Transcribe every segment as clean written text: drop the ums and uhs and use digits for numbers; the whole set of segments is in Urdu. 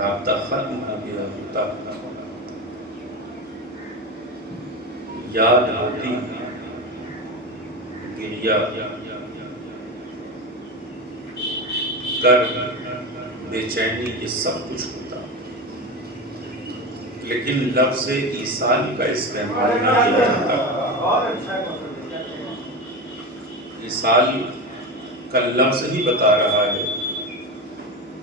رابطہ ختم ہو گیا ہوتا، یاد ہوتی گریا کر بے چینی، یہ سب کچھ ہوتا، لیکن لفظ ایصال کا استعمال نہ کیا جاتا۔ ایصال کا لفظ ہی بتا رہا ہے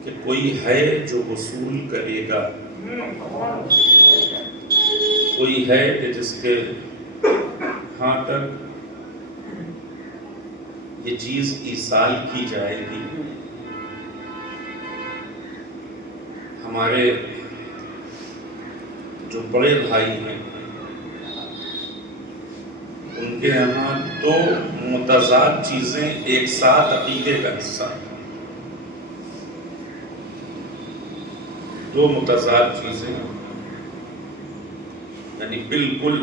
کہ کوئی ہے جو وصول کرے گا، کوئی ہے کہ جس کے ہاں تک یہ چیز ایصال کی جائے گی۔ ہمارے جو بڑے بھائی ہیں ان کے یہاں دو متضاد چیزیں ایک ساتھ عقیدے کا حصہ ہیں، دو متضاد چیزیں یعنی بالکل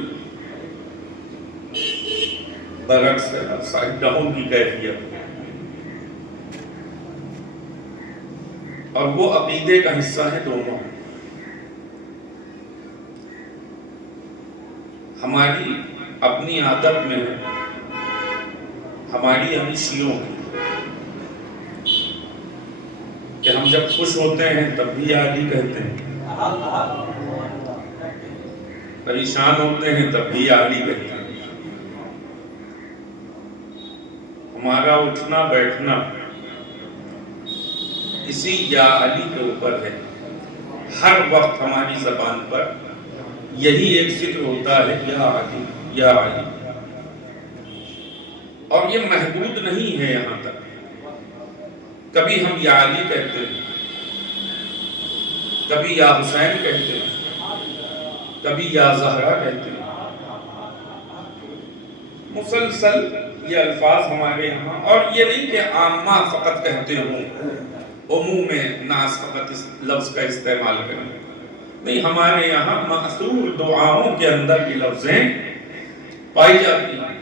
برعکس ہے، سائڈ ڈاؤن کی کیفیت، اور وہ عقیدے کا حصہ ہے دونوں۔ ہماری اپنی عادت میں ہے، ہماری یعنی شیعوں کی، کہ ہم جب خوش ہوتے ہیں تب بھی یا علی کہتے ہیں، پریشان ہوتے ہیں تب بھی یا علی کہتے ہیں۔ ہمارا اٹھنا بیٹھنا اسی یا علی کے اوپر ہے، ہر وقت ہماری زبان پر یہی ایک ذکر ہوتا ہے، یا علی یا علی، اور یہ محدود نہیں ہے یہاں تک۔ کبھی ہم یا علی کہتے ہیں، کبھی یا حسین کہتے ہیں، کبھی یا زہرا کہتے ہیں، مسلسل یہ الفاظ ہمارے یہاں، اور یہ نہیں کہ عامہ فقط کہتے ہوں، عموم ناس فقط اس لفظ کا استعمال کریں، نہیں، ہمارے یہاں مأثور دعاؤں کے اندر یہ لفظیں پائی جاتی ہیں۔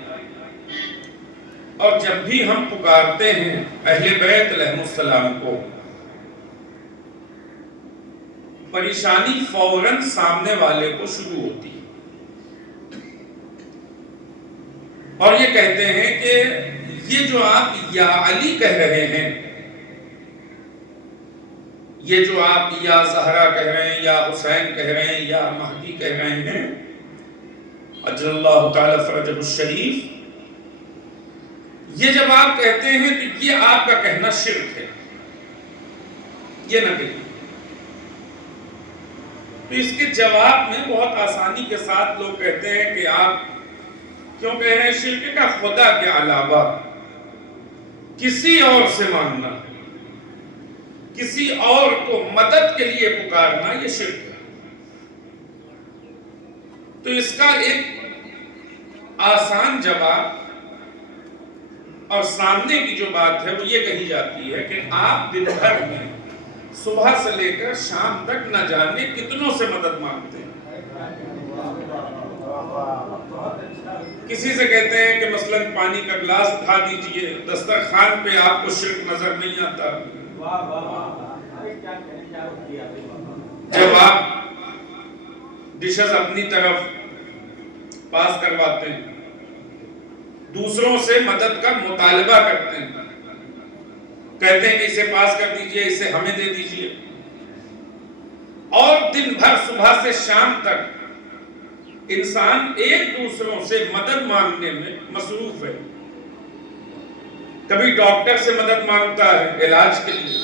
اور جب بھی ہم پکارتے ہیں اہل بیت علیہ السلام کو، پریشانی فوراً سامنے والے کو شروع ہوتی ہے، اور یہ کہتے ہیں کہ یہ جو آپ یا علی کہہ رہے ہیں، یہ جو آپ یا زہرا کہہ رہے ہیں، یا حسین کہہ رہے ہیں، یا مہدی کہہ رہے ہیں، اجل اللہ تعالی فرجہ الشریف، یہ جب آپ کہتے ہیں تو یہ آپ کا کہنا شرک ہے، یہ نہ کہیے۔ تو اس کے جواب میں بہت آسانی کے ساتھ لوگ کہتے ہیں کہ آپ کیوں کہہ رہے ہیں شرک کا؟ خدا کے علاوہ کسی اور سے مانگنا، کسی اور کو مدد کے لیے پکارنا، یہ شرک ہے۔ تو اس کا ایک آسان جواب اور سامنے کی جو بات ہے وہ یہ کہی جاتی ہے کہ آپ دن بھر میں صبح سے لے کر شام تک نہ جانے کتنوں سے مدد مانگتے ہیں۔ کسی سے کہتے ہیں کہ مثلاً پانی کا گلاس اٹھا دیجئے، دسترخوان پہ آپ کو شرک نظر نہیں آتا۔ جب آپ ڈشز اپنی طرف پاس کرواتے ہیں، دوسروں سے مدد کا مطالبہ کرتے ہیں، کہتے ہیں کہ اسے پاس کر دیجئے، اسے ہمیں دے دیجئے، اور دن بھر صبح سے شام تک انسان ایک دوسروں سے مدد مانگنے میں مصروف ہے۔ کبھی ڈاکٹر سے مدد مانگتا ہے علاج کے لیے،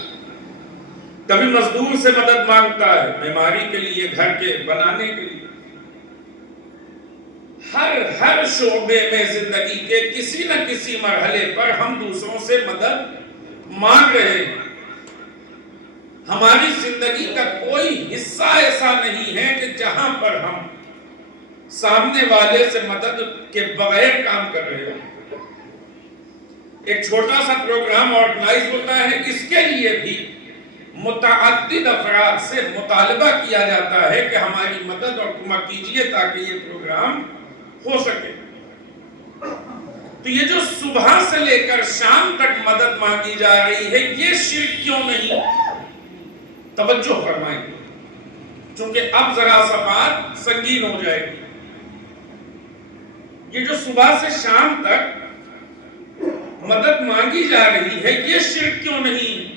کبھی مزدور سے مدد مانگتا ہے بیماری کے لیے، گھر کے بنانے کے لیے۔ ہر شعبے میں زندگی کے کسی نہ کسی مرحلے پر ہم دوسروں سے مدد مانگ رہے ہیں۔ ہماری زندگی کا کوئی حصہ ایسا نہیں ہے کہ جہاں پر ہم سامنے والے سے مدد کے بغیر کام کر رہے ہوں۔ ایک چھوٹا سا پروگرام آرگنائز ہوتا ہے، اس کے لیے بھی متعدد افراد سے مطالبہ کیا جاتا ہے کہ ہماری مدد اور کمک کیجیے تاکہ یہ پروگرام ہو سکے۔ تو یہ جو صبح سے لے کر شام تک مدد مانگی جا رہی ہے، یہ شرک کیوں نہیں؟ توجہ فرمائیں۔ چونکہ اب ذرا سا بات سنگین ہو جائے گی. یہ جو صبح سے شام تک مدد مانگی جا رہی ہے، یہ شرک کیوں نہیں؟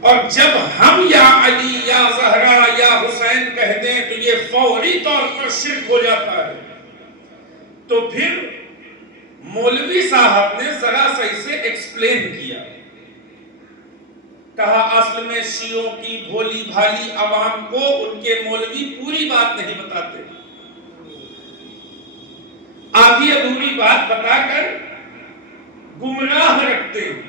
اور جب ہم یا علی یا زہرا یا حسین کہہ دیں تو یہ فوری طور پر شرک ہو جاتا ہے. تو پھر مولوی صاحب نے ذرا سا اسے ایکسپلین کیا. کہا اصل میں شیعوں کی بھولی بھالی عوام کو ان کے مولوی پوری بات نہیں بتاتے، آدھی ادھوری بات بتا کر گمراہ رکھتے ہیں.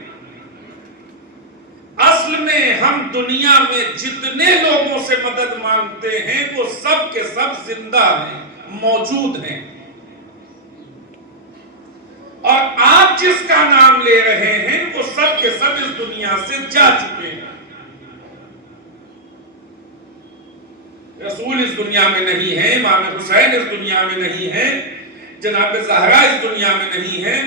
اصل میں ہم دنیا میں جتنے لوگوں سے مدد مانگتے ہیں وہ سب کے سب زندہ ہیں، موجود ہیں، اور آپ جس کا نام لے رہے ہیں وہ سب کے سب اس دنیا سے جا چکے ہیں. رسول اس دنیا میں نہیں ہے، امام حسین اس دنیا میں نہیں ہے، جناب زہرا اس دنیا میں نہیں ہے.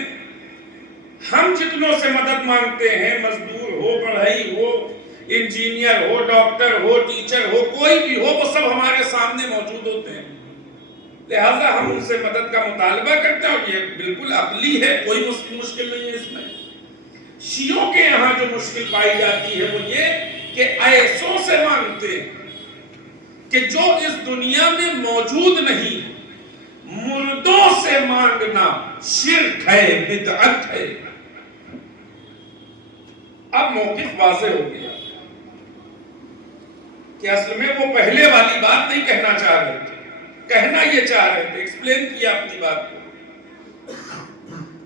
ہم جتنوں سے مدد مانگتے ہیں، مزدور ہو، پڑھائی ہو، انجینئر ہو، ڈاکٹر ہو، ٹیچر ہو، کوئی بھی ہو، وہ سب ہمارے سامنے موجود ہوتے ہیں. لہذا ہم ان سے مدد کا مطالبہ کرتے ہیں، اور یہ بالکل عقلی ہے، کوئی مشکل نہیں ہے اس میں. شیعوں کے یہاں جو مشکل پائی جاتی ہے وہ یہ کہ ایسوں سے مانگتے ہیں کہ جو اس دنیا میں موجود نہیں. مردوں سے مانگنا شرک ہے، بدعت ہے. اب موقف واضح ہو گیا کہ اصل میں وہ پہلے والی بات نہیں کہنا چاہ رہے تھے، کہنا یہ چاہ رہے تھے، ایکسپلین کیا اپنی بات کو.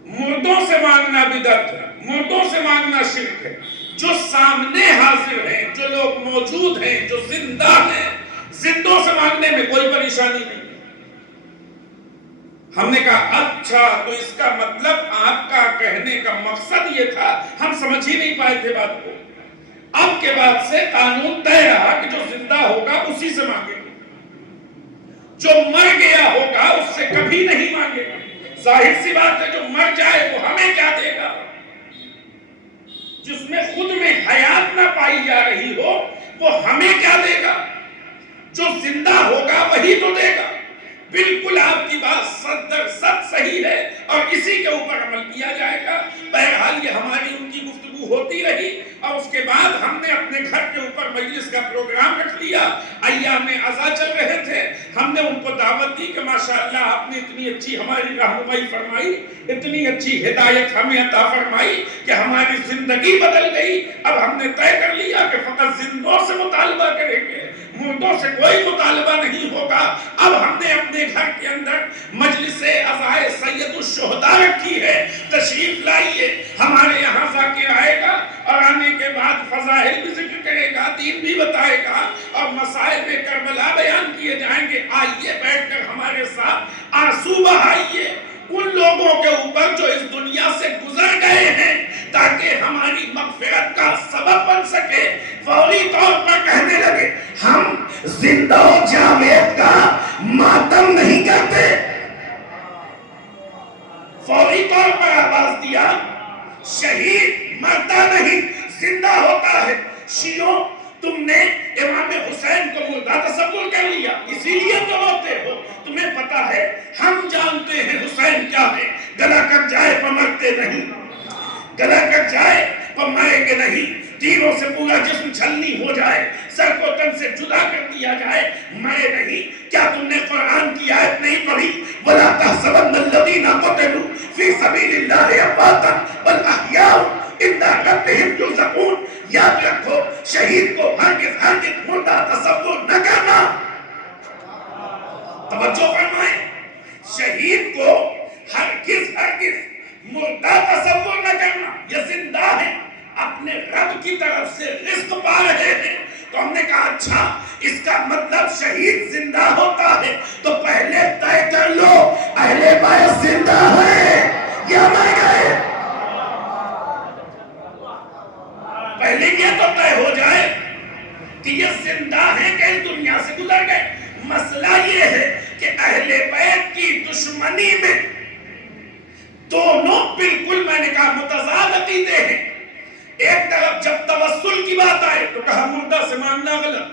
مردوں سے مانگنا بدعت ہے، مردوں سے مانگنا شرک ہے. جو سامنے حاضر ہیں، جو لوگ موجود ہیں، جو زندہ ہیں، زندوں سے مانگنے میں کوئی پریشانی نہیں. ہم نے کہا اچھا، تو اس کا مطلب آپ کا کہنے کا مقصد یہ تھا، ہم سمجھ ہی نہیں پائے تھے بات کو. اب کے بعد سے قانون طے رہا کہ جو زندہ ہوگا اسی سے مانگے گا، جو مر گیا ہوگا اس سے کبھی نہیں مانگے گا. ظاہر سی بات ہے، جو مر جائے وہ ہمیں کیا دے گا؟ جس میں خود میں حیات نہ پائی جا رہی ہو وہ ہمیں کیا دے گا؟ جو زندہ ہوگا وہی تو دے گا. بالکل آپ کی بات 100% صحیح ہے، اور اسی کے اوپر عمل کیا جائے گا. بہرحال یہ ہماری ان کی گفتگو ہوتی رہی، اور اس کے بعد ہم نے اپنے گھر کے اوپر مجلس کا پروگرام رکھ لیا. ایام عزا چل رہے تھے، ہم نے ان کو دعوت دی کہ ماشاءاللہ آپ نے اتنی اچھی ہماری رہنمائی فرمائی، اتنی اچھی ہدایت ہمیں عطا فرمائی کہ ہماری زندگی بدل گئی. اب ہم نے طے کر لیا کہ فقط زندوں سے مطالبہ کریں گے، مردوں سے کوئی مطالبہ نہیں ہوگا. اب ہم نے اپنے گھر کے اندر مجلس عزائے سید الشہداء رکھی ہے. تشریف لائیے، ہمارے یہاں ذاکر آئے گا، اور آنے کے بعد فضائل بھی ذکر کرے گا، دین بھی بتائے گا، اور مصائب کربلا بیان کیے جائیں گے. آئیے بیٹھ کر ہمارے ساتھ آنسو بہائیے ان لوگوں کے اوپر جو اس دنیا سے گزر گئے ہیں، تاکہ ہماری مغفرت کا سبب بن سکے. فوری طور پر کہنے لگے ہم زندہ جاوید کا ماتم نہیں کرتے. فوری طور پر آواز دیا شہید مرتا نہیں، زندہ ہوتا ہے. شیعوں، تم نے امام حسین کو مردہ تصور کر لیا، اسی لیے تو روتے ہو. تمہیں پتا ہے، ہم جانتے ہیں حسین کیا ہے. گلا کٹ جائے پر مرتے نہیں، گلا کٹ جائے پر مریں گے نہیں. تیروں سے پورا جسم چھلنی ہو جائے، سر کو تن سے جدا کر دیا جائے، مرے نہیں. کیا تم نے قرآن کی آیت نہیں پڑھی؟ وَلَا تَحْسَبَنَّ الَّذِينَ قُتِلُوا فِي سَبِيلِ اللَّهِ أَمْوَاتًا بَلْ أَحْيَاءٌ عِندَ رَبِّهِمْ يُرْزَقُونَ. یاد رکھو، شہید کو ہرگز مردہ تصور نہ کرنا. توجہ فرمائیں، شہید کو ہرگز مردہ تصور نہ کرنا. یہ زندہ ہے، اپنے رب کی طرف سے رزق پا رہے ہیں. تو ہم نے کہا اچھا، اس کا مطلب شہید زندہ ہوتا ہے، تو پہلے طے کر لو اہل بیت زندہ ہے یا مر گئے. پہلے یہ تو طے ہو جائے کہ یہ زندہ ہیں کہ اس دنیا سے گزر گئے. مسئلہ یہ ہے کہ اہل بیت کی دشمنی میں دونوں بالکل، میں نے کہا، متضاد عقیدے ہیں. ایک طرف جب توسل کی بات آئے تو کہا مردہ سے مانگنا غلط،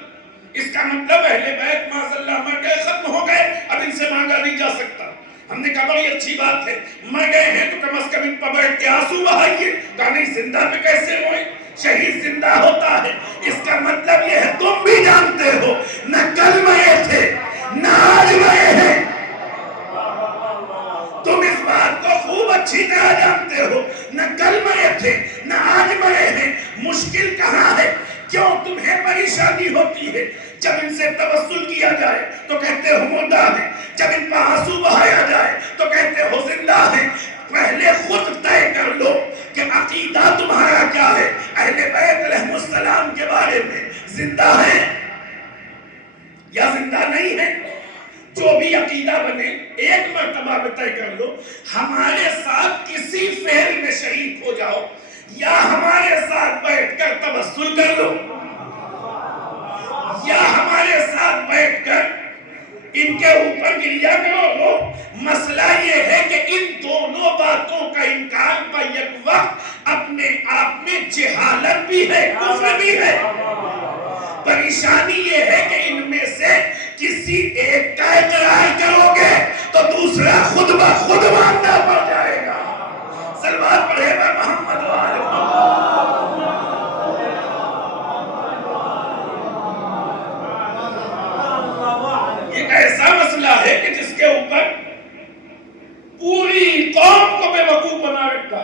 اس کا مطلب اہل بیت معاذ اللہ مر گئے، ختم ہو گئے، اب ان سے مانگا نہیں جا سکتا۔ ہم نے کہا بڑی اچھی بات ہے، مر گئے ہیں تو کم از کم ان پر بیٹھ کے آنسو بہائیے، کہا نہیں زندہ پہ کیسے ہوئے، شہید زندہ ہوتا ہے، اس کا مطلب یہ ہے تم بھی جانتے ہو نہ کل مرے تھے نہ آج مرے ہیں، تم اس بات کو خوب اچھی طرح جانتے ہو، نہ کل مرے تھے نہ آج مرے ہیں۔ مشکل کہاں ہے، کیوں تمہیں پریشانی ہوتی ہے؟ جب ان سے توسل کیا جائے تو کہتے ہو مردہ ہیں، جب ان پر آنسو بہایا جائے تو کہتے ہو زندہ ہیں۔ پہلے خود طے کر لو کہ عقیدہ تمہارا کیا ہے، اہل بیت علیہ السلام کے بارے میں زندہ ہیں یا زندہ نہیں ہیں؟ جو بھی عقیدہ بنے ایک مرتبہ میں طے کر لو، ہمارے ساتھ کسی فعل میں شریک ہو جاؤ یا ہمارے ساتھ بیٹھ کر توسل کر لو یا ہمارے ساتھ بیٹھ کر ان کے اوپر گریا کرو۔ مسئلہ یہ ہے کہ ان دونوں باتوں کا انکار کا یک وقت اپنے آپ میں جہالت بھی ہے، کفر بھی ہے۔ پریشانی یہ ہے کہ ان میں سے کسی ایک کا اقرار کرو گے تو دوسرا خود بخود ماننا پڑ جائے گا۔ صلوات پڑھے گا محمد وآلہ ایسا مسئلہ ہے کہ جس کے اوپر پوری قوم کو بے وقوف بنا رکھا۔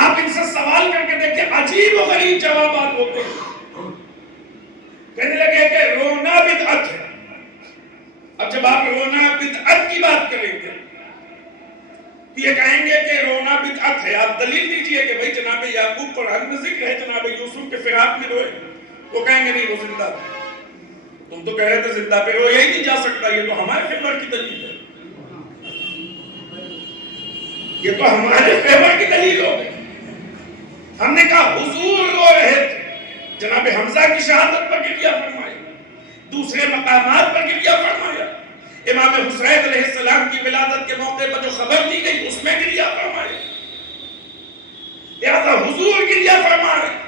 آپ ان سے سوال کر کے دیکھیں، عجیب و غریب جوابات ہوتے ہیں۔ کہنے لگے کہ رونا بدعت ہے۔ اب جب آپ رونا بدعت کی بات کریں گے تو یہ کہیں گے کہ رونا بدعت ہے، آپ دلیل دیجئے کہ بھئی جناب یعقوب قرآن میں ذکر ہے جناب یوسف کے فراق میں روئے، وہ کہیں گے نہیں وہ زندہ تھے۔ تم تو کہہ رہے تھے زندہ پہ رویا ہی نہیں جا سکتا، یہ تو ہمارے فیور کی دلیل ہے، یہ تو ہمارے فیور کی دلیل ہو گئی۔ ہم نے کہا حضور رو رہے تھے، جناب حمزہ کی شہادت پر گریہ فرمایا، دوسرے مقامات پر گریہ فرمایا، امام حسین علیہ السلام کی ولادت کے موقع پر جو خبر دی گئی اس میں گریہ فرمایا، لہذا حضور گریہ فرما رہے۔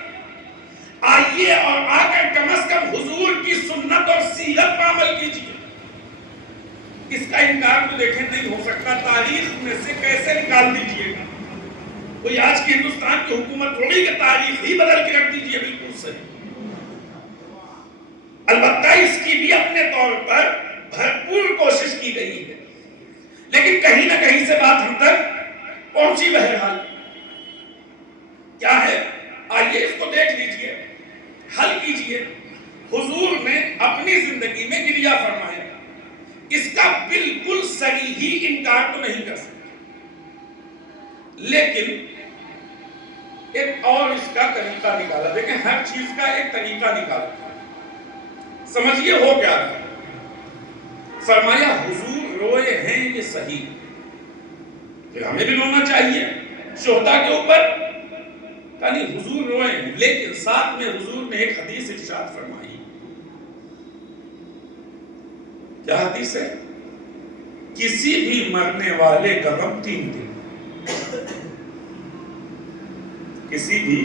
آئیے اور آ کر کم از کم حضور کی سنت اور سیرت پر عمل کیجیے۔ اس کا انکار تو دیکھیں نہیں ہو سکتا، تاریخ میں سے کیسے نکال دیجیے گا؟ کوئی آج کی ہندوستان کی حکومت تھوڑی کہ تاریخ ہی بدل کے رکھ دیجیے، بالکل صحیح۔ البتہ اس کی بھی اپنے طور پر بھرپور کوشش کی گئی ہے، لیکن کہیں نہ کہیں سے بات ہم تک پہنچی۔ بہرحال کیا ہے، آئیے اس کو دیکھ لیجیے، حل کیجیے۔ حضور نے اپنی زندگی میں گریہ فرمایا، اس کا بالکل صریحی انکار تو نہیں کر سکتے، لیکن ایک اور اس کا طریقہ نکالا۔ دیکھیں ہر چیز کا ایک طریقہ نکالا، سمجھیے ہو کیا ہے۔ فرمایا حضور روئے ہیں یہ صحیح، پھر ہمیں بھی رونا چاہیے شہداء کے اوپر، یعنی حضور روئے ہیں، لیکن ساتھ میں حضور نے ایک حدیث ارشاد فرمائی۔ کیا حدیث ہے؟ کسی بھی مرنے والے کا غم 3 دن، کسی بھی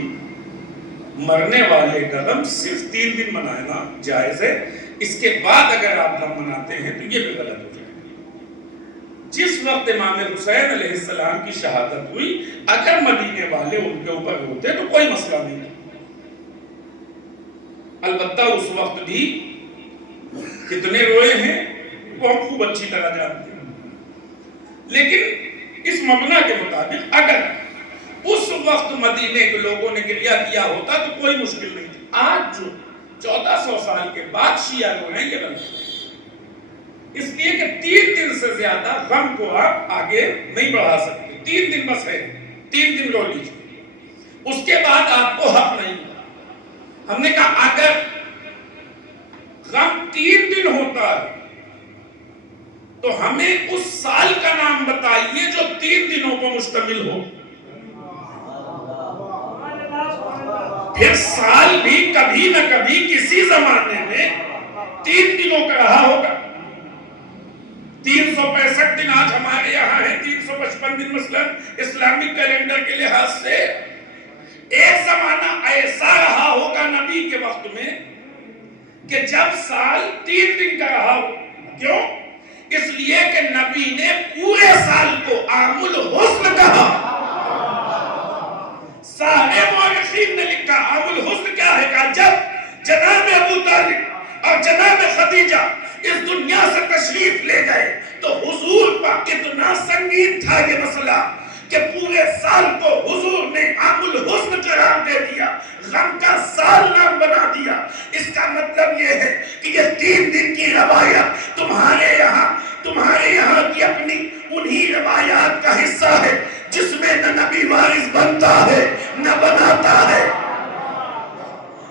مرنے والے کا غم صرف 3 دن منانا جائز ہے، اس کے بعد اگر آپ غم مناتے ہیں تو یہ بھی غلط ہو جائے گا۔ جس وقت امام حسین علیہ السلام کی شہادت ہوئی، اگر مدینے والے ان کے اوپر روتے تو کوئی مسئلہ نہیں ہے، البتہ اس وقت بھی کتنے روئے ہیں وہ ہم خوب اچھی طرح جانتے ہیں، لیکن اس مبنی کے مطابق اگر اس وقت مدینے کے لوگوں نے گریہ کیا ہوتا تو کوئی مشکل نہیں تھی۔ آج جو 1400 سال کے بعد شیعہ رو رہے ہیں یہ غلط ہے، اس لیے کہ 3 دن سے زیادہ غم کو آپ آگے نہیں بڑھا سکتے۔ 3 دن بس ہے، 3 دن رو لیجیے، اس کے بعد آپ کو حق نہیں۔ ہم نے کہا اگر غم 3 دن ہوتا ہے تو ہمیں اس سال کا نام بتائیے جو 3 دنوں کو مشتمل ہو۔ پھر سال بھی کبھی نہ کبھی کسی زمانے میں 3 دنوں کا رہا ہوگا۔ 365 دن آج ہمارے یہاں ہے، 355 دن مثلا اسلامک کیلنڈر کے لحاظ سے، ایک زمانہ ایسا رہا ہوگا نبی کے وقت میں کہ جب سال 3 دن کا رہا ہو. کیوں؟ اس لیے کہ نبی نے پورے سال کو عام الحسن کہا. سارے مورخین نے لکھا عام الحسن کیا ہے. کہا جب جناب ابو طالب اور جناب خدیجہ اس دنیا سے تشریف لے گئے تو حضور پر اتنا سنگین تھا یہ مسئلہ کہ پورے سال کو حضور نے عام الحسن قرار دے دیا، غم کا سال نام بنا دیا. اس کا مطلب یہ ہے کہ یہ 3 دن کی روایت تمہارے یہاں کی اپنی انہی روایات کا حصہ ہے جس میں نہ نبی وارث بنتا ہے نہ بناتا ہے.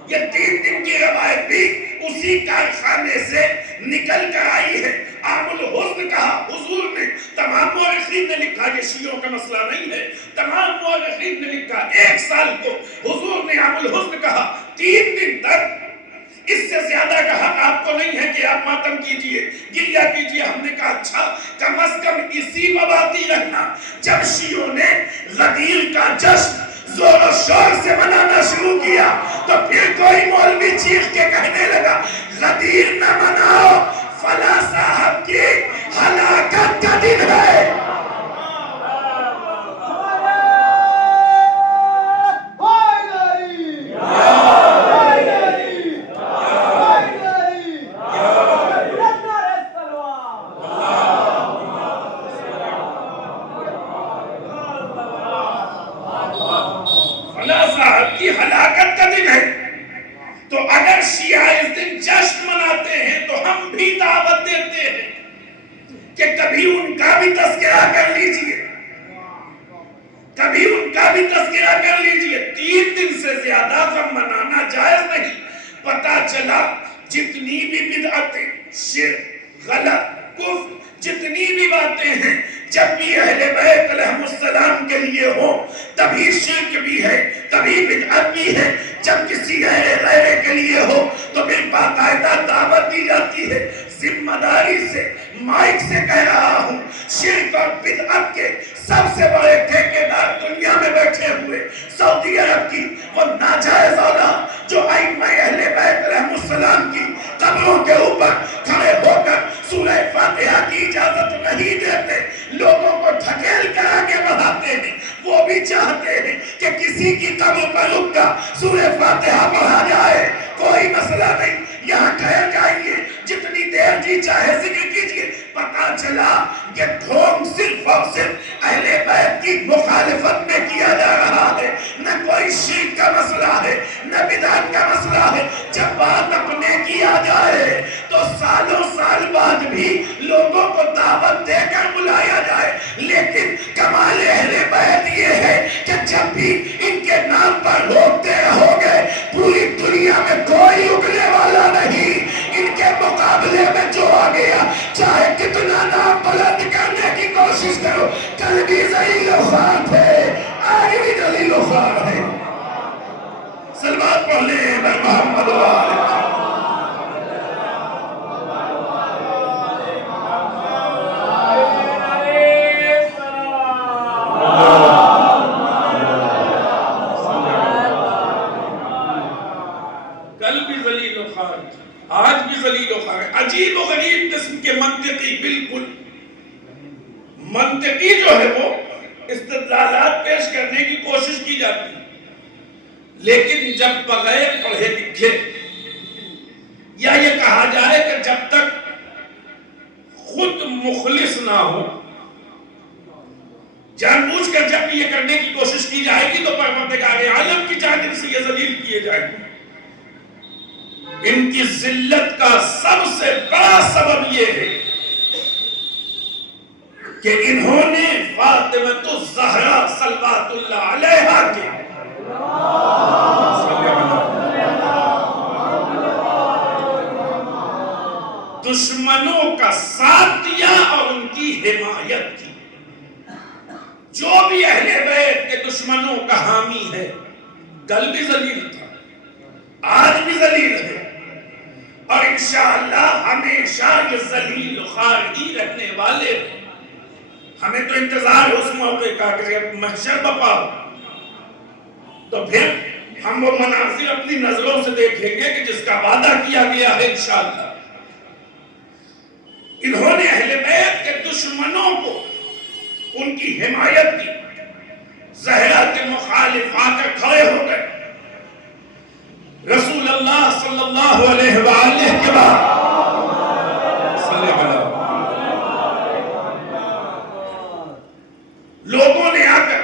یہ 3 دن کی روایت بھی اسی کارخانے سے نکل کر آئی ہے. عام الحسن کہا حضور نے. تمام مورخین نے لکھا یہ شیعوں کا مسئلہ نہیں ہے. تمام مورخین نے لکھا 1 سال کو حضور نے عام الحسن کہا. 3 دن تک اس سے زیادہ کا حق آپ کو نہیں ہے کہ آپ ماتم کیجئے، گریہ کیجئے. ہم نے کہا اچھا کم از کم اسی مباتی رہنا. جب شیعوں نے غدیر کا جشن زور و شور سے منانا شروع کیا تو پھر کوئی مولوی چیخ کے کہنے لگا غدیر نہ مناؤ، فلاں صاحب کی ہلاکت کا دن ہے. ہلاکت کا دن ہے. تو اگر شیعہ اس دن جشن مناتے ہیں تو ہم بھی دعوت دیتے ہیں کہ کبھی ان کا بھی تذکرہ کر لیجئے، کبھی ان کا بھی تذکرہ کر لیجئے. 3 دن سے زیادہ غم منانا جائز نہیں. پتہ چلا جتنی بھی بدعتیں، شرک، غلط، کفر، جتنی بھی باتیں ہیں جب بھی اہل بیت علیہ السلام کے لیے ہو تبھی شرک بھی ہے، تبھی بدعت بھی ہے. جب کسی غیر کے لیے ہو تو پھر باقاعدہ دعوت دی جاتی ہے. ذمہ داری سے مائک سے کہہ رہا ہوں، شرک اور بدعت کے سب سے بڑے ٹھیکیدار دنیا میں بیٹھے ہوئے سعودی عرب کی وہ ناجائز اولاد جو ائمہ اہل بیت علیہ السلام کی قبروں کے اوپر کھڑے ہو کر سورہ فاتحہ کی اجازت نہیں دیتے، لوگوں کو ڈھکیل کر آگے بڑھاتے ہیں. وہ بھی چاہتے ہیں کہ کسی کی قبر پر رک کر سورہ فاتحہ پڑھا جائے. کوئی مسئلہ نہیں، یہاں ٹھہر جائیے، جتنی دیر جی چاہے ذکر کیجئے. پتہ چلا کہ ڈھونگ صرف اور صرف اہل بیت کی مخالفت میں کیا جا رہا ہے. نہ کوئی شرک کا مسئلہ ہے نہ بدعت کا مسئلہ ہے. جب بات اپنے کی آ جائے تو سالوں سال بعد بھی لوگوں کو دعوت دے کر بلایا جائے. لیکن کمال اہل بیت یہ ہے کہ جب بھی ان کے نام پر روکتے رہو گے پوری دنیا میں کوئی اگلے والا نہیں. ان کے مقابلے میں جو آ گیا چاہے کتنا نام بلند کرنے کی کوشش کرو، کل بھی ذلیل و خوار تھے، آج بھی ذلیل و خوار ہے. صلوات پڑھ لیں بر محمد و آل آج بھی ذلیل و خوار. عجیب و غریب قسم کے منطقی، بالکل منطقی جو ہے وہ استدلالات پیش کرنے کی کوشش کی جاتی ہے، لیکن جب بغیر پڑھے لکھے یا یہ کہا جائے کہ جب تک خود مخلص نہ ہو، جان بوجھ کر جب بھی یہ کرنے کی کوشش کی جائے گی تو پروردگار عالم کی جانب سے یہ ذلیل کیے جائیں گے. ان کی ذلت کا سب سے بڑا سبب یہ ہے کہ انہوں نے فاطمہ الزہرا صلوات اللہ علیہا کے دشمنوں کا ساتھ دیا اور ان کی حمایت کی. جو بھی اہل بیت کے دشمنوں کا حامی ہے کل بھی ذلیل تھا، آج بھی ذلیل ہے، اور انشاءاللہ ہمیشہ یہ ذلیل خوار ہی رہنے والے ہیں. ہمیں تو انتظار اس موقع کا کہ محشر بپا ہو. تو پھر ہم وہ مناظر اپنی نظروں سے دیکھیں گے کہ جس کا وعدہ کیا گیا ہے انشاءاللہ۔ انہوں نے اہل بیت کے دشمنوں کو ان کی حمایت کی، زہرا کے مخالف آ کر کھڑے ہو گئے، رسول اللہ صلی اللہ علیہ وآلہ کے بعد صلی اللہ لوگوں نے آ کر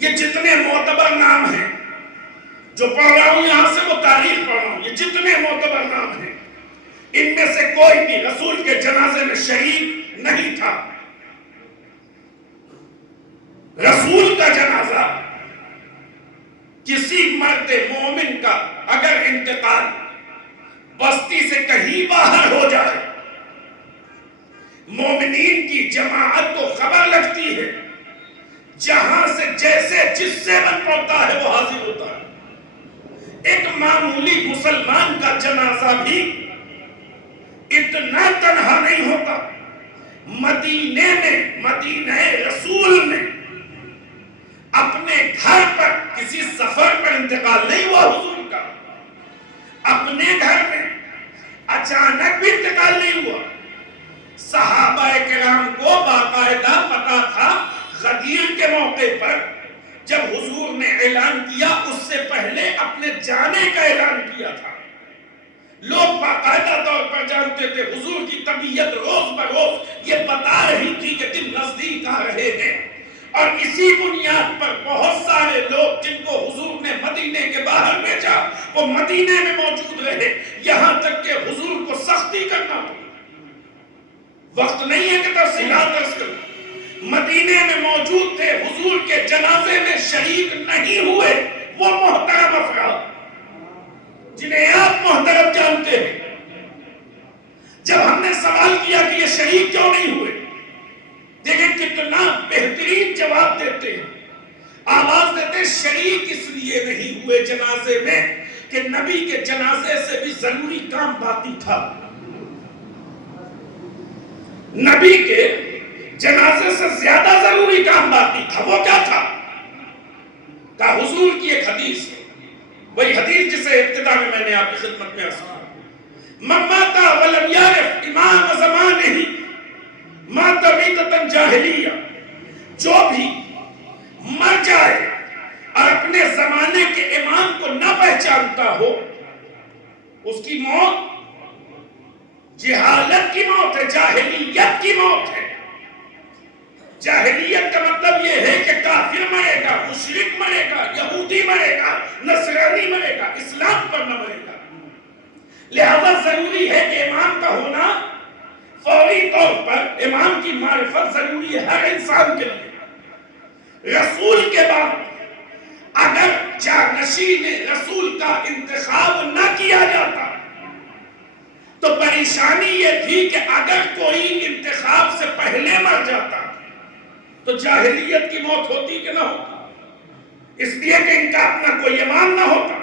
یہ جتنے معتبر نام ہیں جو پڑھ رہا ہوں یہاں سے وہ تاریخ پڑھ رہا ہوں، یہ جتنے معتبر نام ہیں ان میں سے کوئی بھی رسول کے جنازے میں شریک نہیں تھا۔ رسول کا جنازہ کسی مرد مومن کا اگر انتقال بستی سے کہیں باہر ہو جائے، مومنین کی جماعت کو خبر لگتی ہے، جہاں سے جیسے جس سے من پڑتا ہے وہ حاضر ہوتا ہے۔ ایک معمولی مسلمان کا جنازہ بھی اتنا تنہا نہیں ہوتا۔ مدینے میں، مدینہ رسول میں اپنے گھر پر کسی سفر پر انتقال نہیں ہوا حضور کا، اپنے گھر میں اچانک بھی انتقال نہیں ہوا۔ صحابہ کرام کو باقاعدہ پتا تھا غدیر کے موقع پر جب حضور نے اعلان کیا اس سے پہلے اپنے جانے کا اعلان کیا تھا۔ لوگ باقاعدہ طور پر جانتے تھے، حضور کی طبیعت روز بروز یہ بتا رہی تھی کہ دن نزدیک آ رہے ہیں، اور اسی بنیاد پر بہت سارے لوگ جن کو حضور نے مدینے کے باہر بھیجا وہ مدینے میں موجود رہے، یہاں تک کہ حضور کو سختی کرنا پڑی۔ وقت نہیں ہے کہ تفصیلات عرض کروں، مدینے میں موجود تھے، حضور کے جنازے میں شریک نہیں ہوئے وہ محترم افراد جنہیں آپ محترم جانتے ہیں۔ جب ہم نے سوال کیا کہ یہ شریک کیوں نہیں ہوئے، دیکھیں کتنا بہترین جواب دیتے ہیں، آواز دیتے ہیں شریک اس لیے نہیں ہوئے جنازے میں کہ نبی کے جنازے سے بھی ضروری کام باقی تھا۔ نبی کے جنازے سے زیادہ ضروری کام باقی تھا، وہ کیا تھا؟ کہا حضور کی ایک حدیث ہے، وہی حدیث جسے ابتدا میں نے آپ کی خدمت میں عرض کیا، من مات ولم یعرف امام زمانہ مات میتۃ جاہلیہ، جو بھی مر جائے اور اپنے زمانے کے امام کو نہ پہچانتا ہو اس کی موت جہالت کی موت ہے، جاہلیت کی موت ہے۔ جاہلیت کا مطلب یہ ہے کہ کافر مرے گا، مشرک مرے گا، یہودی مرے گا، نصرانی مرے گا، اسلام پر نہ مرے گا۔ لہذا ضروری ہے کہ امام کا ہونا فوری طور پر، امام کی معرفت ضروری ہے ہر انسان کے لیے۔ رسول کے بعد اگر جانشین رسول کا انتخاب نہ کیا جاتا تو پریشانی یہ تھی کہ اگر کوئی انتخاب سے پہلے مر جاتا تو جاہلیت کی موت ہوتی کہ نہ ہوتی، اس لیے کہ ان کا اپنا کوئی امام نہ ہوتا،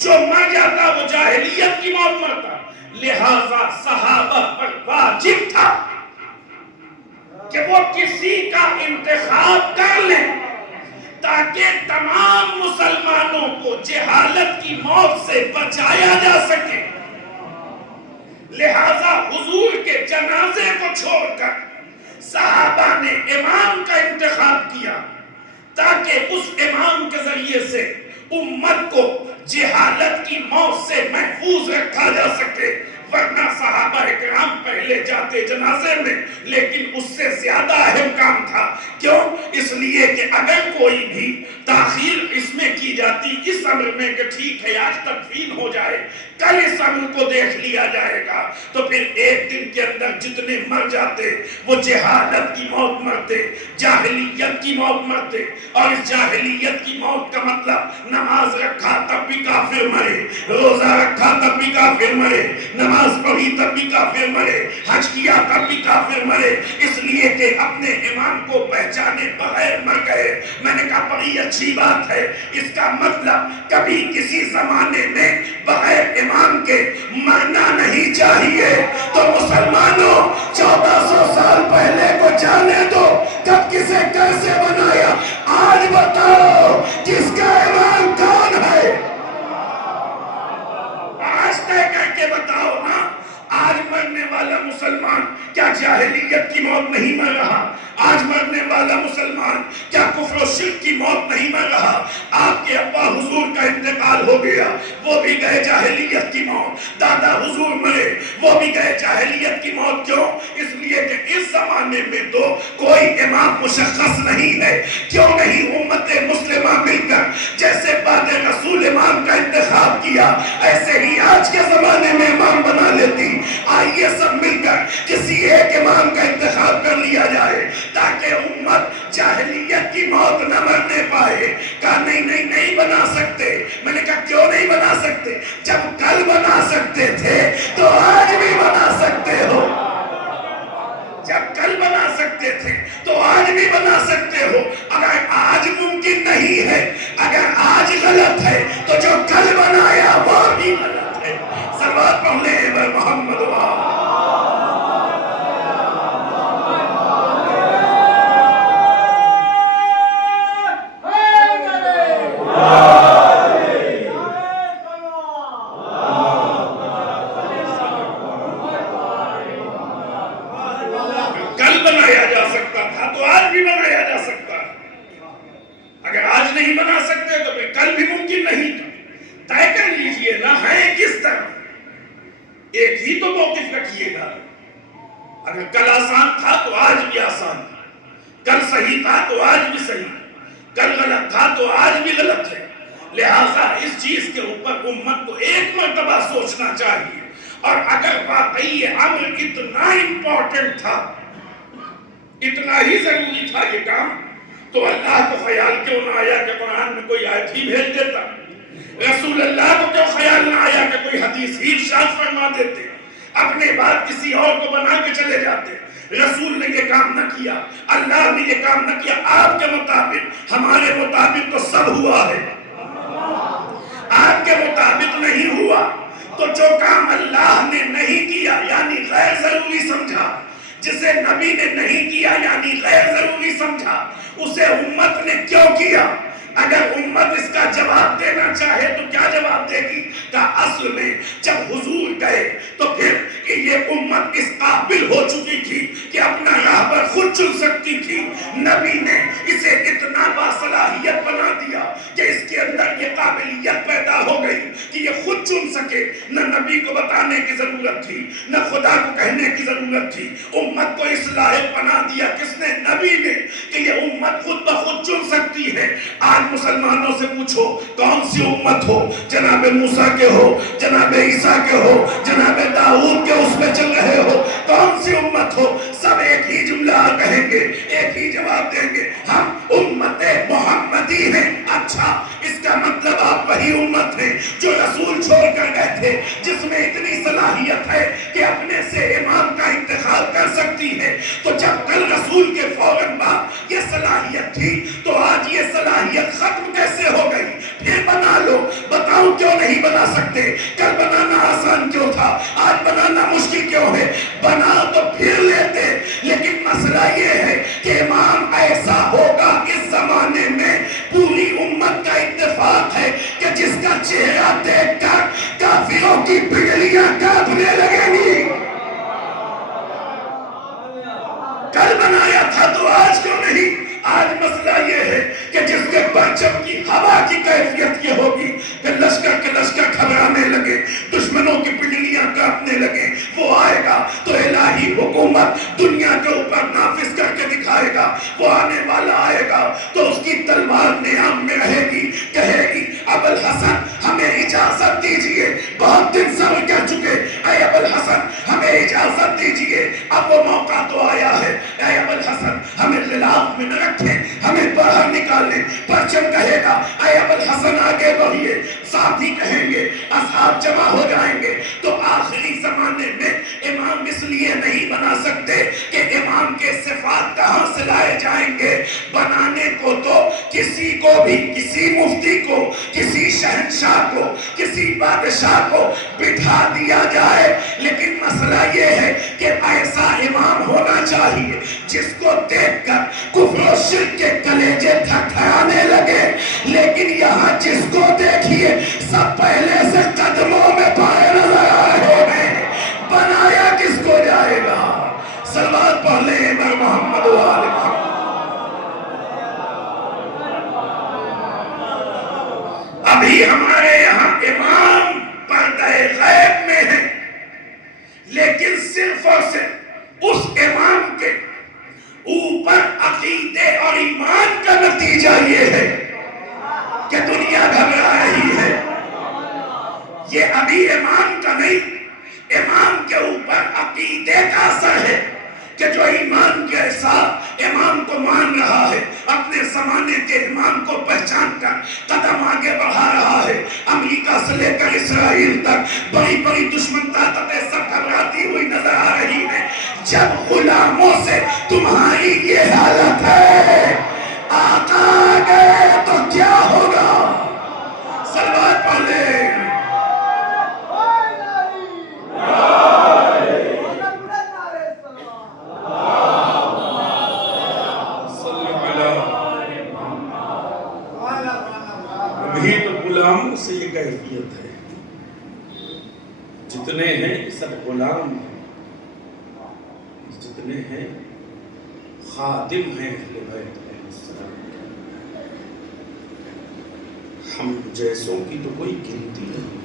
جو مر جاتا وہ جاہلیت کی موت مرتا۔ لہذا صحابہ پر واجب تھا کہ وہ کسی کا انتخاب کر لیں تاکہ تمام مسلمانوں کو جہالت کی موت سے بچایا جا سکے۔ لہذا حضور کے جنازے کو چھوڑ کر صحابہ نے امام کا انتخاب کیا تاکہ اس امام کے ذریعے سے امت کو جہالت کی موت سے محفوظ رکھا جا سکے، ورنہ صحابہ اکرام پہلے جاتے جنازے میں، لیکن اس سے زیادہ اہم کام تھا۔ کیوں؟ اس لیے کہ اگر کوئی بھی تاخیر اس میں کی جاتی اس امر میں کہ ٹھیک ہے آج تدفین ہو جائے، کل اس امر کو دیکھ لیا جائے گا، تو پھر ایک دن کے اندر جتنے مر جاتے وہ جہالت کی موت مرتے، جاہلیت کی موت مرتے۔ اور اس جاہلیت کی موت کا مطلب نماز رکھا تب بھی کافر مرے، روزہ رکھا تب بھی کافر مرے، نماز پڑھی تب بھی کافر مرے، حج کیا تب بھی کافر مرے، اس لیے کہ اپنے امام کو پہچانے بغیر مر گئے۔ میں نے کہا بڑی اچھی بات ہے، اس کا مطلب کبھی کسی زمانے میں بغیر امام کے مرنا نہیں چاہیے۔ تو مسلمانوں 1400 سال پہلے کو جانے دو، کب کسے کیسے بنایا، آج بتاؤ کس کا شرک کی موت نہیں مر رہا. آپ کے ابا حضور کا انتقال ہو گیا, وہ بھی گئے جاہلیت کی موت. دادا حضور مرے, وہ بھی گئے جاہلیت کی موت. کیوں؟ اس لیے کہ اس زمانے میں تو کوئی امام مشخص نہیں ہے. کیوں نہیں امت مسلمہ مل کر جیسے بعد رسول امام کا انتخاب کیا, ایسے ہی آج کے زمانے میں امام بنا لیتی. آئیے سب مل کر کسی ایک امام کا انتخاب کر لیا جائے تاکہ امت جاہلیت کی موت نہ مرنے پائے. کہا نہیں بنا سکتے. میں نے کہا کیوں نہیں بنا سکتے؟ جب کل بنا سکتے تھے تو آج بھی بنا سکتے ہو. جب کل بنا سکتے تھے تو آج بھی بنا سکتے ہو. اگر آج ممکن نہیں ہے, اگر آج غلط ہے, تو جو کل بنایا وہ بھی غلط ہے. صلوات پڑھ لیں محمد وآلہ. کل بنایا جا سکتا تھا تو آج بھی بنایا جا سکتا ہے. اگر آج نہیں بنا سکتے تو پھر کل بھی ممکن نہیں تھا. طے کر لیجئے نا, ہے کس طرح, ایک ہی تو موقف رکھیے گا. اگر کل آسان تھا تو آج بھی آسان ہے, کل صحیح تھا تو آج بھی صحیح, کل غلط تھا تو آج بھی غلط ہے. لہٰذا اس چیز کے اوپر امت کو ایک مرتبہ سوچنا چاہیے. اور اگر واقعی یہ امر اتنا امپورٹنٹ تھا, اتنا ہی ضروری تھا یہ کام, تو اللہ کو خیال کیوں نہ آیا کہ قرآن میں کوئی آیت ہی بھیج دیتا؟ رسول اللہ کو کیوں خیال نہ آیا کہ کوئی حدیث ہی ارشاد فرما دیتے؟ اپنے بعد کسی اور کو بنا کے چلے جاتے. رسول نے یہ کام نہ کیا, اللہ نے یہ کام نہ کیا. آپ کے مطابق, ہمارے مطابق تو سب ہوا ہے, آپ کے مطابق نہیں ہوا. تو جو کام اللہ نے نہیں کیا یعنی غیر ضروری سمجھا, جسے نبی نے نہیں کیا یعنی غیر ضروری سمجھا, اسے امت نے کیوں کیا؟ اگر امت اس کا جواب دینا چاہے تو کیا جواب دے گی؟ کہ اصل میں جب حضور گئے تو پھر یہ امت اس قابل ہو چکی تھی کہ اپنا راہبر خود چن سکتی تھی. نبی نے اسے اتنا باصلاحیت بنا دیا کہ اس کے اندر یہ قابلیت پیدا ہو گئی کہ یہ خود چن سکے. نہ نبی کو بتانے کی ضرورت تھی, نہ خدا کو کہنے کی ضرورت تھی. امت کو اس لائق بنا دیا کس نے؟ نبی نے, کہ یہ امت خود بخود چن سکتی ہے. آج مسلمانوں سے پوچھو کون سی امت ہو, جناب موسیٰ کے ہو, جناب عیسیٰ کے ہو, جناب داؤد کے اس میں چل رہے ہو, کون سی امت ہو, سب ایک ہی جملہ کہیں گے, ایک ہی جواب دیں گے, ہم امت محمدی ہیں. اچھا, اس کا مطلب آپ وہی امت ہیں جو رسول چھوڑ کر گئے تھے, جس میں اتنی صلاحیت ہے کہ اپنے سے امام کا انتخاب کر سکتی ہے. تو جب کل رسول کے فوراً بعد یہ صلاحیت تھی تو آج یہ صلاحیت ختم کیسے ہو گئی؟ پھر بنا لو. بتاؤ کیوں نہیں بنا سکتے؟ کل بنانا آسان کیوں تھا, آج بنانا مشکل کیوں ہے؟ بنا تو پھر لیتے. لیکن مسئلہ یہ ہے کہ امام ایسا ہوگا اس زمانے میں, پوری امت کا اتفاق ہے کہ جس کا چہرہ دیکھ کر کافروں کی پگلیاں کانپنے لگیں گی. کل بنایا تھا تو آج کیوں نہیں؟ آج مسئلہ یہ ہے کہ جس کے پرچم کی ہوا کی کیفیت یہ ہوگی کہ لشکر کے لشکر گھبرانے لگے, دشمنوں کی پگلیاں کانپنے لگے, وہ آئے گا تو الہی حکومت دنیا کے اوپر نافذ کر کے دکھائے گا. وہ آنے والا آئے گا تو اس کی تلوار نیام میں رہے گی, کہے گی ابوالحسن ہمیں اجازت دیجئے, بہت دن صبر کر چکے, اے ابوالحسن ہمیں اجازت دیجئے, اب وہ موقع تو آیا ہے. اے ابوالحسن ہمیں غلاف میں نہ رکھیں, ہمیں باہر نکالیں. پرچم کہے گا اے ابوالحسن آگے بڑھیے, ساتھی کہیں گے, اصحاب جمع ہو جائیں گے. تو آخری زمانے میں امام اس لیے نہیں بنا سکتے کہ امام کے صفات کہاں سے لائے جائیں گے. بنانے کو تو کسی کو بھی, کسی مفتی کو, کسی شہنشاہ کو, کسی بادشاہ کو بٹھا دیا جائے, لیکن مسئلہ یہ ہے کہ ایسا امام ہونا چاہیے جس کو دیکھ کر کفر و شرک کے کلیجے تھکانے لگے. لیکن یہاں جس کو دیکھیے سب پہلے سے قدموں میں پائے نظر آ رہے ہیں. بنایا کس کو جائے گا؟ صلوات پڑھ لیں محمد وآل محمد. ابھی ہمارے یہاں امام پردہ غیب میں ہے، لیکن صرف اور صرف اس امام کے اوپر عقیدے اور ایمان کا نتیجہ یہ ہے کہ دنیا گھبرا رہی ہے۔ یہ ابھی امام کا نہیں، امام کے اوپر عقیدے کا اثر ہے کہ جو ایمان کے ساتھ امام کو مان رہا ہے، اپنے زمانے کے امام کو پہچان کر قدم آگے بڑھا رہا ہے۔ امریکہ سے لے کر اسرائیل تک بڑی بڑی دشمن طاقتیں سب گھبراتی ہوئی نظر آ رہی ہیں۔ جب غلاموں سے تمہاری یہ حالت ہے، آقا آ گئے تو کیا ہوگا؟ صلوات پڑھ لیں۔ غلاموں سے یہ کیفیت ہے، جتنے ہیں یہ سب غلام ہیں، جتنے ہیں خادم ہیں اہل بیت علیہ السلام کے۔ ہم جیسوں کی تو کوئی گنتی نہیں۔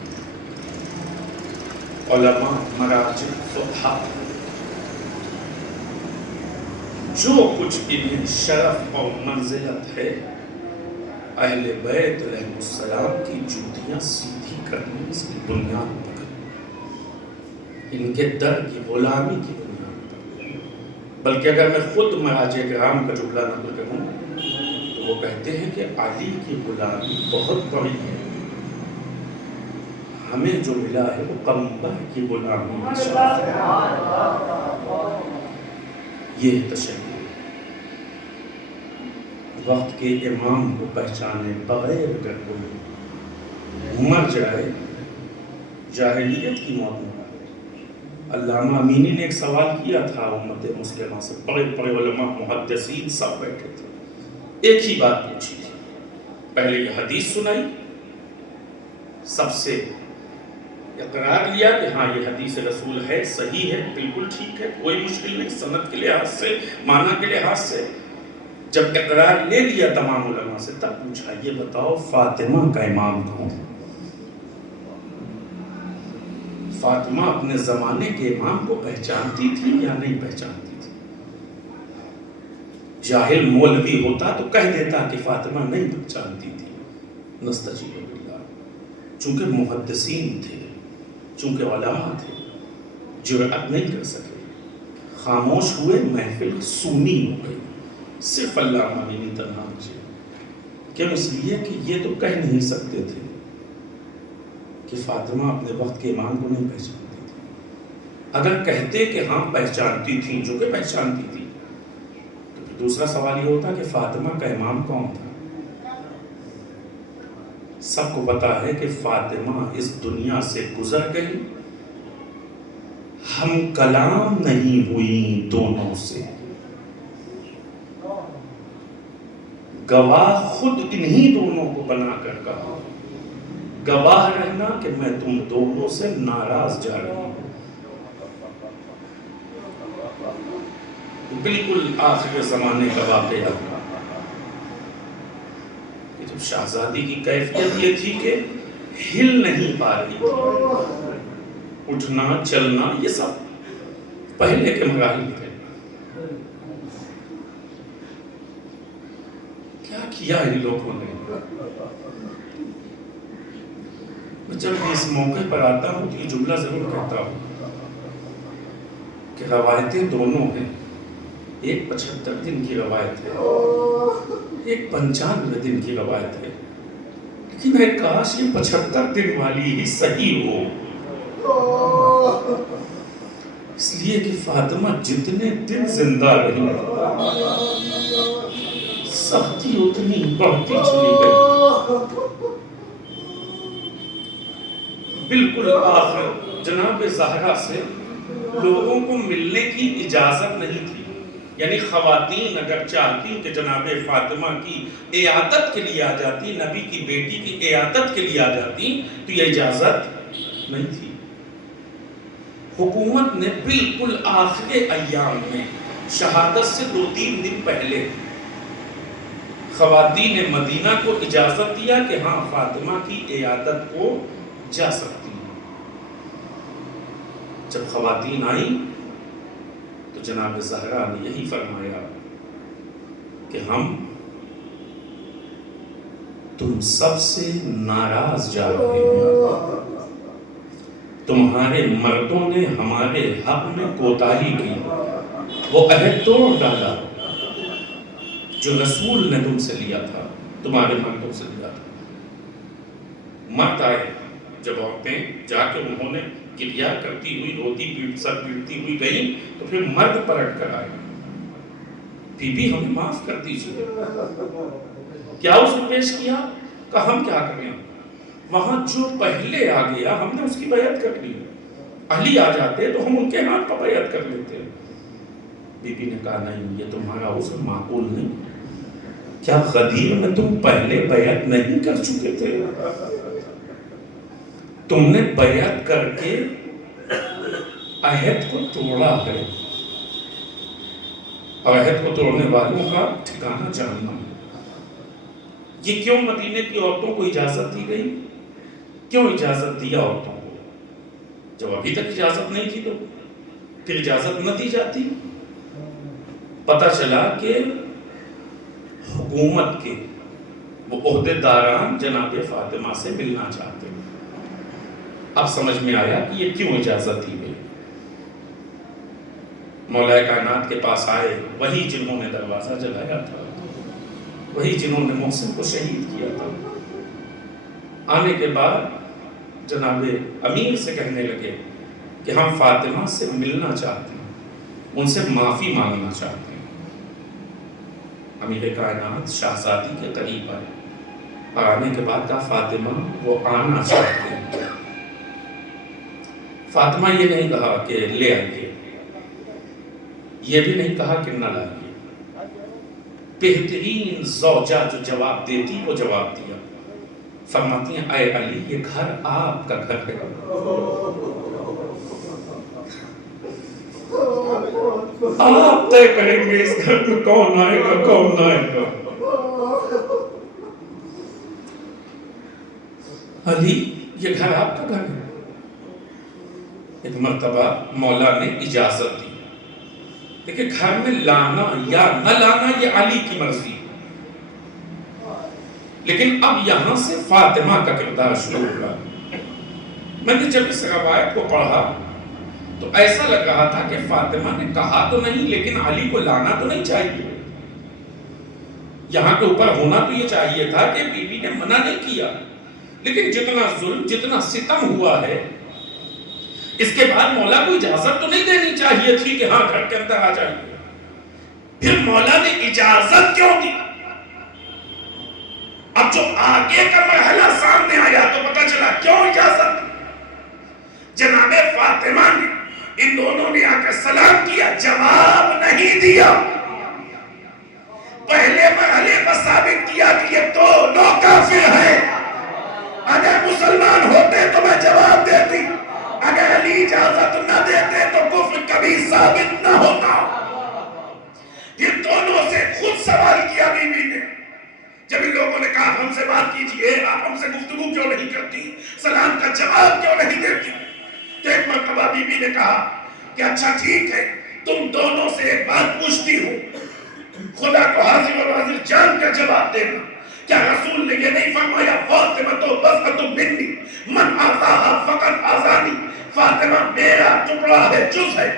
علماء، مراجع، فقہاء، جو کچھ انہیں شرف اور منزلت ہے، اہل بیت علیہ السلام کی جوتیاں سیدھی کرنے اس کی بنیاد پر، ان کے در کی غلامی کی بنیاد پر۔ بلکہ اگر میں خود مراجع کرام کا جملہ نقل کروں تو وہ کہتے ہیں کہ علی کی غلامی بہت بڑی ہے، ہمیں جو ملا ہے وہ پیغمبر کی غلامی ہے۔ یہ تشیع وقت کے امام کو پہچانے بغیر اگر کوئی مر جائے، جاہلیت کی موت نہ آئے۔ علامہ امینی نے ایک سوال کیا تھا امت مسلمہ سے، بڑے بڑے علماء محدثین سب بیٹھے تھے، ایک ہی بات پوچھی تھی۔ پہلے یہ حدیث سنائی، سب سے اقرار لیا کہ ہاں یہ حدیث رسول ہے، صحیح ہے، بالکل ٹھیک ہے، کوئی مشکل نہیں، سند کے لحاظ سے، معنی کے لحاظ سے۔ جب اقرار لے لیا تمام علماء سے، تب پوچھا یہ بتاؤ فاطمہ کا امام کون؟ فاطمہ اپنے زمانے کے امام کو پہچانتی تھی یا نہیں پہچانتی تھی؟ جاہل مولوی ہوتا تو کہہ دیتا کہ فاطمہ نہیں پہچانتی تھی، نستجیب باللہ۔ چونکہ محدثین تھے، چونکہ علماء تھے، جرأت نہیں کر سکے، خاموش ہوئے، محفل سونی ہو گئی، صرف اللہ امینی تنہا بچے۔ کیوں؟ اس لیے کہ یہ تو کہہ نہیں سکتے تھے کہ فاطمہ اپنے وقت کے امام کو نہیں پہچانتی تھی۔ اگر کہتے کہ ہاں پہچانتی تھیں، جو کہ پہچانتی تھی، تو پھر دوسرا سوال یہ ہوتا کہ فاطمہ کا امام کون تھا؟ سب کو پتا ہے کہ فاطمہ اس دنیا سے گزر گئی، ہم کلام نہیں ہوئی دونوں سے، گواہ خود انہی دونوں کو بنا کر کہا، گواہ رہنا کہ میں تم دونوں سے ناراض جا رہی ہوں۔ بالکل آخر زمانے کا واقعہ تھا کہ جب شہزادی کی کیفیت یہ تھی کہ ہل نہیں پا رہی تھی، اٹھنا چلنا یہ سب پہلے کے مراحل تھے۔ کیا کیا ان لوگوں نے؟ میں جب اس موقع پر آتا ہوں تو یہ جملہ ضرور کہتا ہوں کہ روایتیں دونوں ہیں، ایک 75 دن کی روایت ہے، ایک 95 دن کی روایت ہے، لیکن میں کاش یہ 75 دن والی ہی صحیح ہو، اس لیے کہ فاطمہ جتنے دن زندہ رہی سختی اتنی بڑھتی چلی گئی۔ بالکل آخر جناب زہرا سے لوگوں کو ملنے کی اجازت نہیں تھی، یعنی خواتین اگر چاہتی کہ جناب فاطمہ کی عیادت کے لیے آ جاتی، نبی کی بیٹی کی عیادت کے لیے آ جاتی، تو یہ اجازت نہیں تھی۔ حکومت نے بالکل آخر ایام میں، شہادت سے 2-3 دن پہلے، خواتین مدینہ کو اجازت دیا کہ ہاں فاطمہ کی عیادت کو جا سکتی ہیں۔ جب خواتین آئیں تو جناب زہرا نے یہی فرمایا کہ ہم تم سب سے ناراض جا رہے ہیں، تمہارے مردوں نے ہمارے حق میں کوتاہی کی، وہ عہد توڑ ڈالا جو رسول نے تم سے لیا تھا، تمہارے مردوں سے لیا تھا۔ مرد آئے، جب عورتیں جا کے انہوں نے گریہ کرتی ہوئی روتی سر پیٹتی ہوئی گئیں تو پھر مرد پلٹ کر آئے، بی بی ہمیں معاف کر دیجیے۔ کیا اس نے پیش کیا؟ کہ ہم کیا کریں، وہاں جو پہلے آ گیا ہم نے اس کی بیعت کر لی، علی آ جاتے تو ہم ان کے ہاتھ پر بیعت کر لیتے۔ بی بی نے کہا نہیں، یہ تمہارا عذر معقول نہیں، کیا غدیر میں تم پہلے بیعت نہیں کر چکے تھے؟ تم نے بیعت کر کے عہد کو توڑا ہے، اور عہد کو توڑنے والوں کا ٹھکانہ جہنم ہے۔ یہ کیوں مدینے کی عورتوں کو اجازت دی گئی؟ کیوں اجازت دیا عورتوں کو؟ جب ابھی تک اجازت نہیں تھی تو پھر اجازت نہ دی جاتی؟ پتہ چلا کہ حکومت کے وہ عہدیداران جناب فاطمہ سے ملنا چاہتے ہیں۔ اب سمجھ میں آیا کہ یہ کیوں اجازت دی گئی۔ مولا کائنات کے پاس آئے، وہی جنہوں نے دروازہ جلایا تھا، وہی جنہوں نے محسن کو شہید کیا تھا۔ آنے کے بعد جناب امیر سے کہنے لگے کہ ہم فاطمہ سے ملنا چاہتے ہیں، ان سے معافی مانگنا چاہتے ہیں۔ امیر کائنات شہزادی کے قریب آئے اور آنے کے بعد کہا فاطمہ وہ آنا چاہتے ہیں۔ فاطمہ یہ نہیں کہا کہ لے آئیے، یہ بھی نہیں کہا کہ نہ لائیے، بہترین زوجہ جو جواب دیتی وہ جواب دیا۔ فرماتی ہیں اے علی یہ گھر آپ کا گھر ہے، آپ طے کریں گے اس گھر میں کون آئے گا کون نہ آئے گا۔ علی یہ گھر آپ کا گھر ہے۔ ایک مرتبہ مولا نے اجازت دی، دیکھیں گھر میں لانا یا نہ لانا یہ علی کی مرضی، لیکن اب یہاں سے فاطمہ کا کردار شروع ہوا۔ میں نے جب اس روایت کو پڑھا تو ایسا لگ رہا تھا کہ فاطمہ نے کہا تو نہیں لیکن علی کو لانا تو نہیں چاہیے، یہاں کے اوپر ہونا تو یہ چاہیے تھا کہ بی بی نے منع نہیں کیا، لیکن جتنا ظلم جتنا ستم ہوا ہے اس کے بعد مولا کو اجازت تو نہیں دینی چاہیے تھی کہ ہاں گھر کے اندر آ جائیے۔ پھر مولا نے اجازت کیوں دی؟ اب جو آگے کا مرحلہ سامنے آیا تو پتہ چلا کیوں اجازت دی۔ جناب فاطمہ نے ان دونوں نے آ کر سلام کیا، جواب نہیں دیا۔ پہلے مرحلے پر ثابت کیا کہ یہ دونوں کافر ہیں، اگر مسلمان ہوتے تو میں جواب دیتی، اگر علی اجازت نہ دیتے تو کفر کبھی ثابت نہ ہوتا۔ یہ دونوں سے خود سوال کیا بی بی نے، جب ان لوگوں نے کہا ہم سے بات کیجئے، آپ ہم سے گفتگو کیوں نہیں کرتی، سلام کا جواب کیوں نہیں دیتی، تو ایک مرتبہ بی بی نے کہا کہ اچھا ٹھیک ہے تم دونوں سے ایک بات پوچھتی ہوں، خدا کو حاضر و ناظر جان کا جواب دینا، کیا رسول نے یہ نہیں فرمایا فاطمہ تو بضعۃ منی من آذاہا فقط آذانی، فاطمہ میرا ٹکڑا ہے، جز ہے،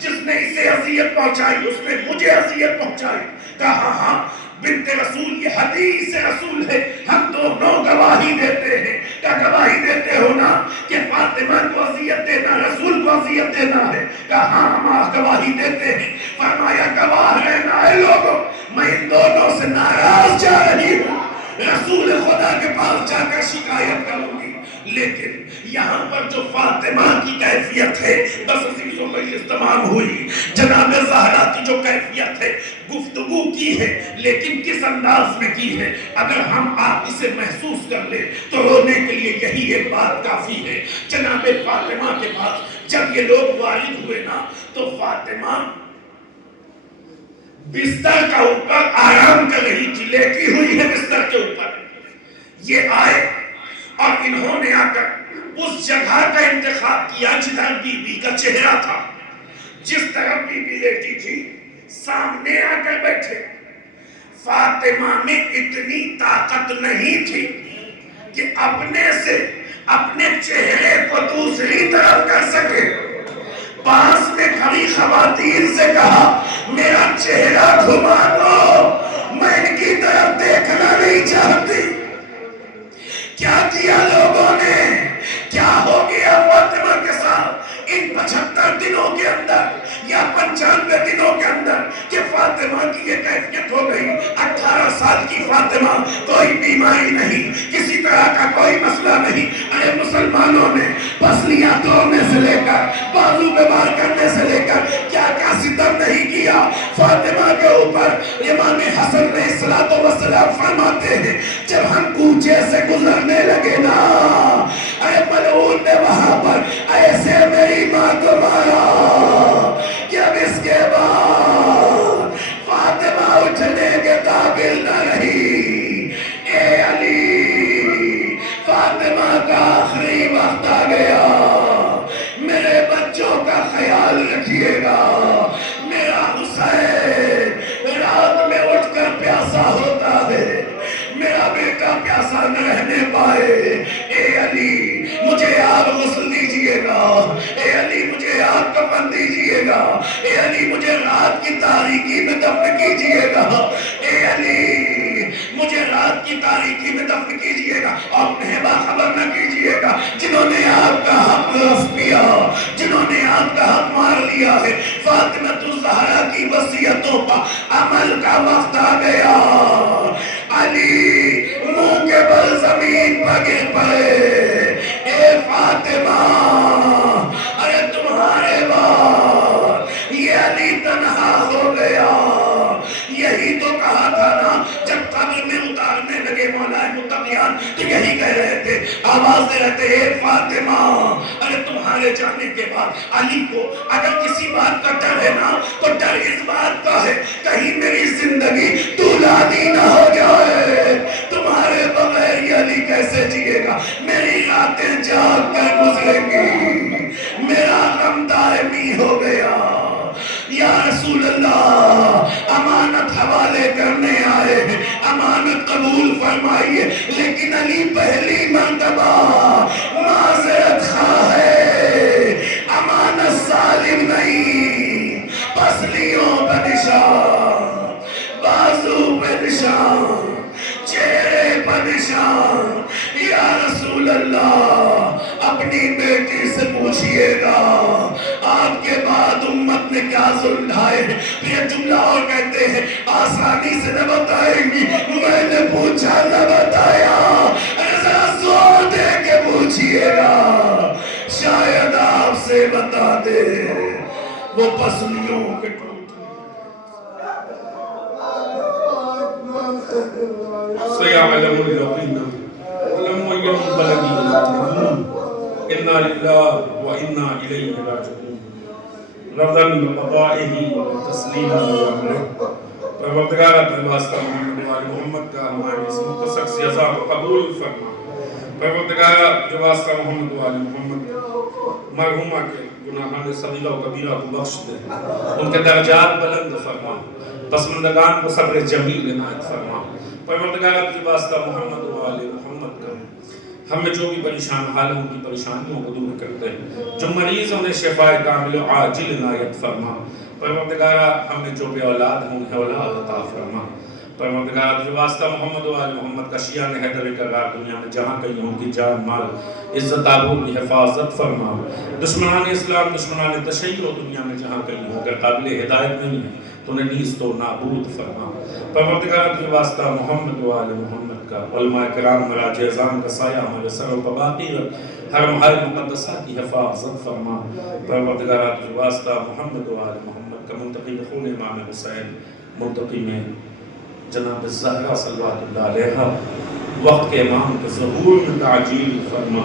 جس نے اسے اذیت پہنچائی اس نے مجھے اذیت پہنچائی۔ کہا ہاں بنت رسول یہ حدیث رسول ہے، ہم دونوں گواہی دیتے ہیں۔ کیا گواہی دیتے ہو نا کہ فاطمہ کو اذیت دینا رسول کو اذیت دینا ہے؟ کہا ہاں ہم گواہی دیتے ہیں۔ فرمایا گواہ رہنا ہے لوگوں، میں ان دونوں سے ناراض جا رہی ہوں، رسول خدا کے پاس جا کر شکایت کروں گی۔ لیکن یہاں پر جو فاطمہ کی کیفیت ہے، 10 عزیزوں کا اجتماع ہوئی، جناب زہرا کی جو کیفیت ہے، گفتگو کی ہے لیکن کس انداز میں کی ہے، اگر ہم آپ اسے محسوس کر لیں تو رونے کے لیے یہی ایک بات کافی ہے۔ جناب فاطمہ کے پاس جب یہ لوگ وارد ہوئے نا تو فاطمہ بستر کا اوپر آرام کر رہی تھی، لیٹی ہوئی ہے بستر کے اوپر. یہ آئے اور انہوں نے آ کر اس جگہ کا انتخاب کیا جدھر بی بی کا چہرہ تھا. جس طرح بی بی لیٹی تھی سامنے آ کر بیٹھے. فاطمہ میں اتنی طاقت نہیں تھی کہ اپنے سے اپنے چہرے کو دوسری طرف کر سکے. پاس میں کھڑی خواتین سے کہا میرا چہرہ گھما دو، میں ان کی طرف دیکھنا نہیں چاہتی. کیا کیا لوگوں نے، کیا ہو گیا فاطمہ کے ساتھ ان 75 دنوں کے اندر یا 95 دنوں کے اندر کہ فاطمہ کی یہ کیفیت ہو گئی. 18 سال کی فاطمہ، کوئی بیماری نہیں، کسی طرح کا کوئی مسئلہ نہیں. ارے مسلمانوں نے پسلیاں توڑنے سے لے کر بازو پہ وار کرنے سے لے کر کیا کیا ستم نہیں کیا فاطمہ کے اوپر. امام حسن علیہ السلام فرماتے ہیں جب ہم کوچے سے گزرنے لگے نا، اے ملعون نے وہاں پر ایسے میری ماں کو مارا کہ اب اس کے بعد فاطمہ اٹھنے کے قابل نہ رہی. اے علی، فاطمہ کا آخری وقت آ گیا، میرے بچوں کا خیال رکھیے گا. میرا حسین رات میں اٹھ کر پیاسا ہوتا ہے، میرا بیٹا پیاسا نہ رہنے پائے. اے علی مجھے آپ غسل دیجئے گا، اے علی مجھے آپ کفن دیجئے گا، اے علی مجھے رات کی تاریکی میں دفن کیجئے گا، اے علی مجھے رات کی تاریکی میں دفن کیجئے گا اور انہیں باخبر نہ کیجئے گا جنہوں نے آپ کا حق غصب کیا، جنہوں نے آپ کا حق مار لیا ہے. فاطمہ الزہرا کی وصیتوں پر عمل کا وقت آ گیا. علی منہ کے بل زمین پر گر پڑے. اے فاطمہ، ارے تمہارے بعد یہ علی تنہا ہو گیا. یہی تو کہا تھا نا جب قبر میں اتارنے لگے مولا متقیان تو یہی کہہ رہے تھے، آواز دے رہے تھے اے فاطمہ، ارے تمہارے جانے کے بعد علی کو اگر کسی بات کا ڈر ہے نا تو ڈر اس بات کا ہے کہیں میری زندگی دولادی نہ ہو جائے. تمہارے بغیر یہ علی کیسے جیے گا؟ میری راتیں جاگ کر گزریں گی، میرا غم دائمی ہو گیا. یا رسول اللہ، امانت حوالے کرنے آئے ہیں، امانت قبول فرمائیے. لیکن علی پہلی مرتبہ معذرت خواہ ہے، امانت سالم نہیں. پسلیوں پہ نشان، بازو پہ نشان، چہرے پہ نشان. یا رسول اللہ، اپنی بیٹی سے پوچھئے گا آپ کے بعد امت نے کیا ظلم ڈھائے. پھر جملہ اور کہتے ہیں آسانی سے نہ بتائیں گی، میں نے پوچھا نہ بتایا. ذرا زور دے کے پوچھئے گا شاید آپ سے بتا دے. وہ پسلیوں کے ٹوٹے سيعلم اليقين ولم يكن بلدي يتقون إنا لله وإنا إليه راجعون. رضا بقضائه وتسليما بأمره. پروردگار اپنے واسطہ محمد کا ہماری اس مختصر سی عزا کو قبول فرما. پروردگار جو واسطہ محمد و آل محمد مرحومہ کے گناہان صغیرہ و کبیرہ کو بخش دے، ان کے درجات بلند فرما، پسماندگان کو صبر جمیل عنایت فرما. پروردگار کی واسطہ محمد و آل محمد کا ہمیں جو بھی پریشان حال ہیں ان کی پریشانیوں کو دور کرتے ہیں، جو مریض انہیں شفاء کامل و عاجل عنایت فرما. پروردگار ہمیں جو بے اولاد ہیں انہیں اولاد عطا فرما. پروردگار جو واسطہ محمد و آل محمد کا شیعہ حیدر قرار دنیا میں جہاں کہیں ان کی جان مال عزت آبرو کی حفاظت فرما. دشمنان اسلام دشمنان تشیع دنیا میں جہاں کہیں ہو کر قابل ہدایت نہیں ہے تو انہیں نیست تو نابود فرما. پروردگار کی واسطہ محمد و آل محمد کا علماء کرام مراجع اعظام کا سایہ ہمارے سروں پر باقی رکھ، ہر محل مقدسہ کی حفاظت فرما. پروردگار کی واسطہ محمد و آل محمد کا منتقی خون امام حسین، منتقی میں جناب الزہرا صلی اللہ علیہ وقت کے امام کے ظہور میں تعجیل فرما.